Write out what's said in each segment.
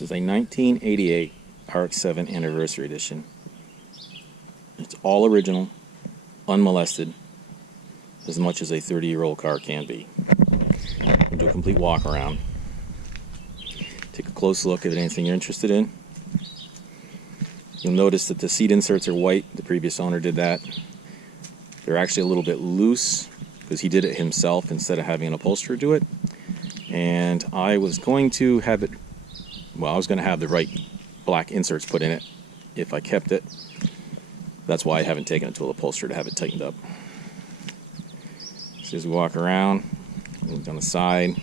This is a 1988 RX-7 Anniversary Edition. It's all original, unmolested, as much as a 30-year-old car can be. We'll do a complete walk around. Take a close look at anything you're interested in. You'll notice that the seat inserts are white. The previous owner did that. They're actually a little bit loose because he did it himself instead of having an upholsterer do it. And I was going to have it, well, I was going to have the right black inserts put in it if I kept it. That's why I haven't taken it to an upholsterer to have it tightened up. So as we walk around, on the side,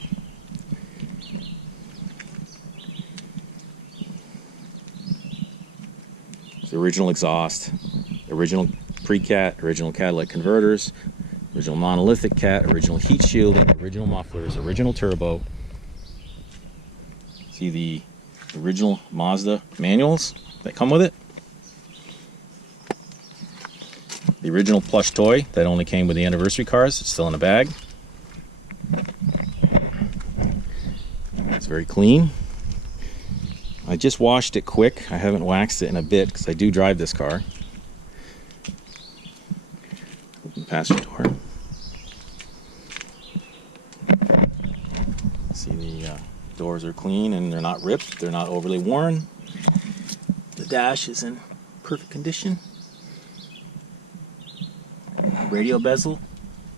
it's the original exhaust, original pre-cat, original catalytic converters, original monolithic cat, original heat shielding, original mufflers, original turbo. See the original Mazda manuals that come with it. The original plush toy that only came with the anniversary cars. It's still in a bag. It's very clean. I just washed it quick. I haven't waxed it in a bit because I do drive this car. Open the passenger door. See the doors are clean and they're not ripped. They're not overly worn. The dash is in perfect condition. The radio bezel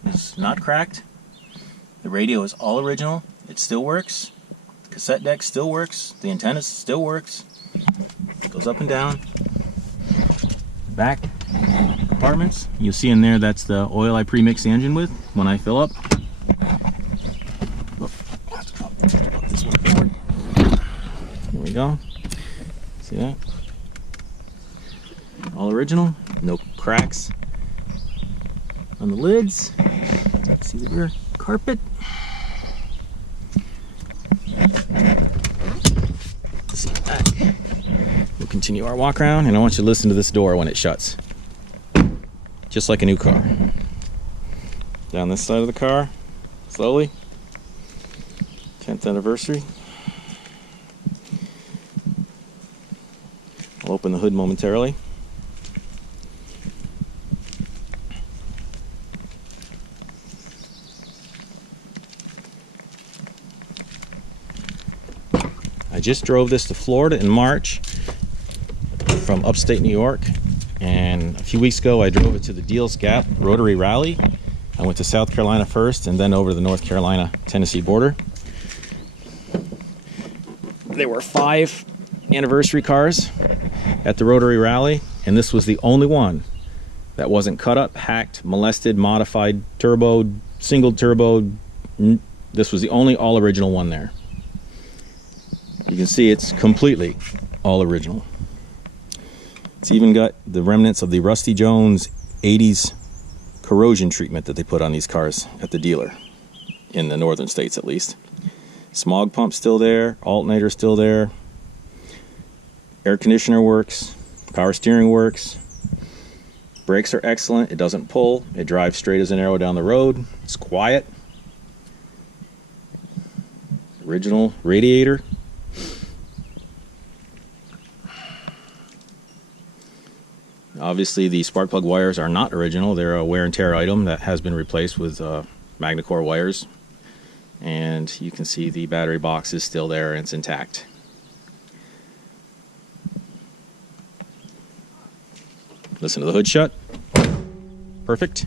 is not cracked. The radio is all original. It still works. The cassette deck still works. The antenna still works. It goes up and down. Back compartments. You'll see in there that's the oil I pre-mix the engine with when I fill up. I have to put this one forward. Here we go. See that? All original. No cracks on the lids. See the rear carpet. See that. We'll continue our walk around, and I want you to listen to this door when it shuts. Just like a new car. Down this side of the car, slowly. 10th anniversary. I'll open the hood momentarily. I just drove this to Florida in March from upstate New York, and a few weeks ago I drove it to the Deals Gap Rotary Rally. I went to South Carolina first and then over the North Carolina-Tennessee border. There were 5 anniversary cars at the Rotary Rally, and this was the only one that wasn't cut up, hacked, molested, modified, turbo, single turbo. This was the only all original one there. You can see it's completely all original. It's even got the remnants of the Rusty Jones 80s corrosion treatment that they put on these cars at the dealer, in the northern states at least. Smog pump still there, alternator still there, air conditioner works, power steering works, brakes are excellent, it doesn't pull, it drives straight as an arrow down the road, it's quiet. Original radiator. Obviously the spark plug wires are not original. They're a wear and tear item that has been replaced with Magnacore wires. And you can see the battery box is still there and it's intact. Listen to the hood shut. Perfect.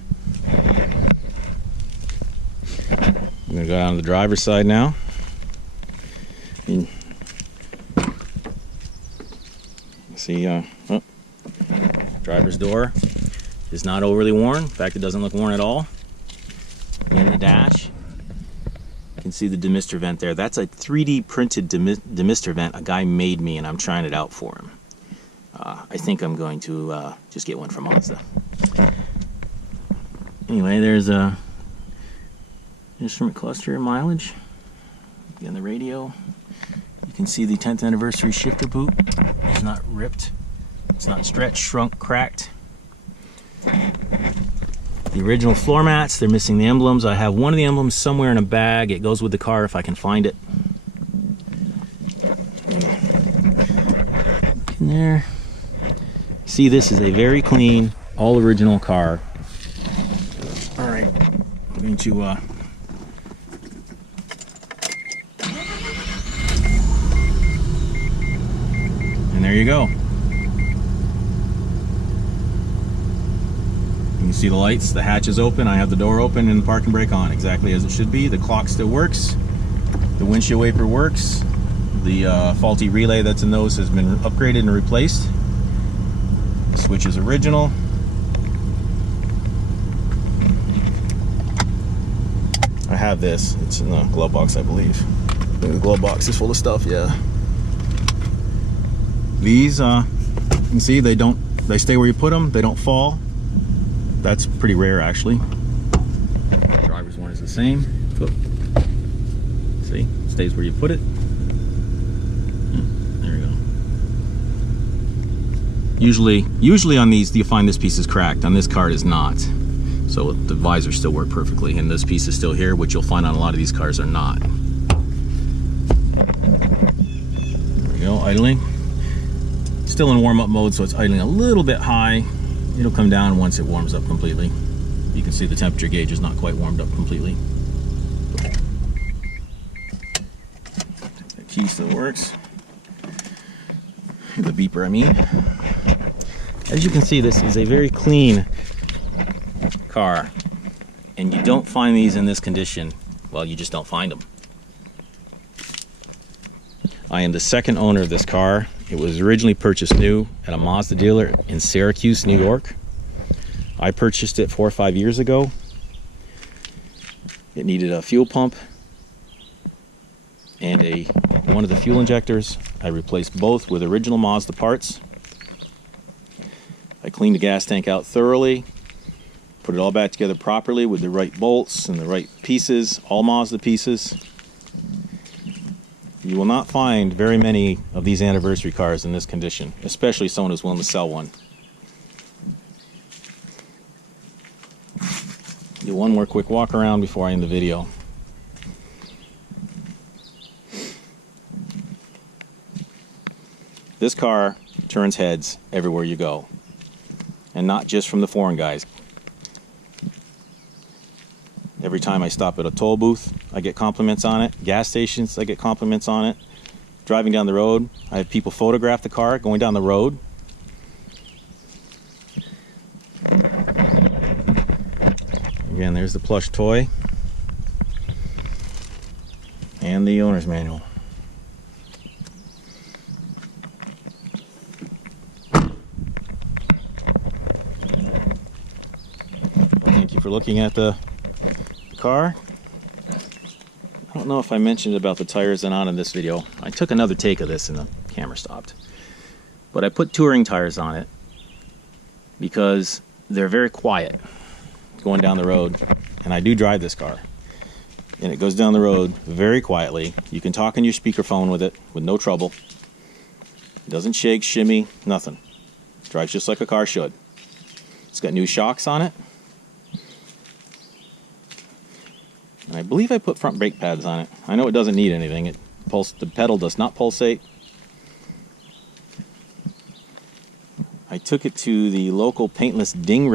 I'm going to go down to the driver's side now. See, driver's door is not overly worn. In fact, it doesn't look worn at all. And in the dash, you can see the demister vent there. That's a 3D printed demister vent a guy made me, and I'm trying it out for him. I think I'm going to just get one from Mazda. Anyway, there's a instrument cluster mileage. Again, the radio. You can see the 10th anniversary shifter boot. It's not ripped. It's not stretched, shrunk, cracked. The original floor mats, they're missing the emblems. I have one of the emblems somewhere in a bag. It goes with the car if I can find it. In there. See, this is a very clean, all original car. All right, I'm going to and there you go. You can see the lights, the hatch is open, I have the door open and the parking brake on, exactly as it should be. The clock still works, the windshield wiper works, the faulty relay that's in those has been upgraded and replaced. The switch is original. I have this, it's in the glove box, I believe. I think the glove box is full of stuff, yeah. These, you can see they stay where you put them, they don't fall. That's pretty rare, actually. Driver's one is the same. See, stays where you put it. There you go. Usually on these, you find this piece is cracked. On this car, it is not. So the visors still work perfectly, and this piece is still here, which you'll find on a lot of these cars are not. There we go, idling. Still in warm-up mode, so it's idling a little bit high. It'll come down once it warms up completely. You can see the temperature gauge is not quite warmed up completely. The key still works. The beeper, I mean. As you can see, this is a very clean car, and you don't find these in this condition. Well, you just don't find them. I am the second owner of this car. It was originally purchased new at a Mazda dealer in Syracuse, New York. I purchased it 4 or 5 years ago. It needed a fuel pump and one of the fuel injectors. I replaced both with original Mazda parts. I cleaned the gas tank out thoroughly, put it all back together properly with the right bolts and the right pieces, all Mazda pieces. You will not find very many of these anniversary cars in this condition, especially someone who's willing to sell one. Do one more quick walk around before I end the video. This car turns heads everywhere you go, and not just from the foreign guys. Every time I stop at a toll booth, I get compliments on it. Gas stations, I get compliments on it. Driving down the road, I have people photograph the car going down the road. Again, there's the plush toy and the owner's manual. Well, thank you for looking at the car. I don't know if I mentioned about the tires and on in this video. I took another take of this and the camera stopped. But I put touring tires on it because they're very quiet going down the road, and I do drive this car. And it goes down the road very quietly. You can talk on your speakerphone with it with no trouble. It doesn't shake, shimmy, nothing. It drives just like a car should. It's got new shocks on it. And I believe I put front brake pads on it. I know it doesn't need anything. The pedal does not pulsate. I took it to the local paintless ding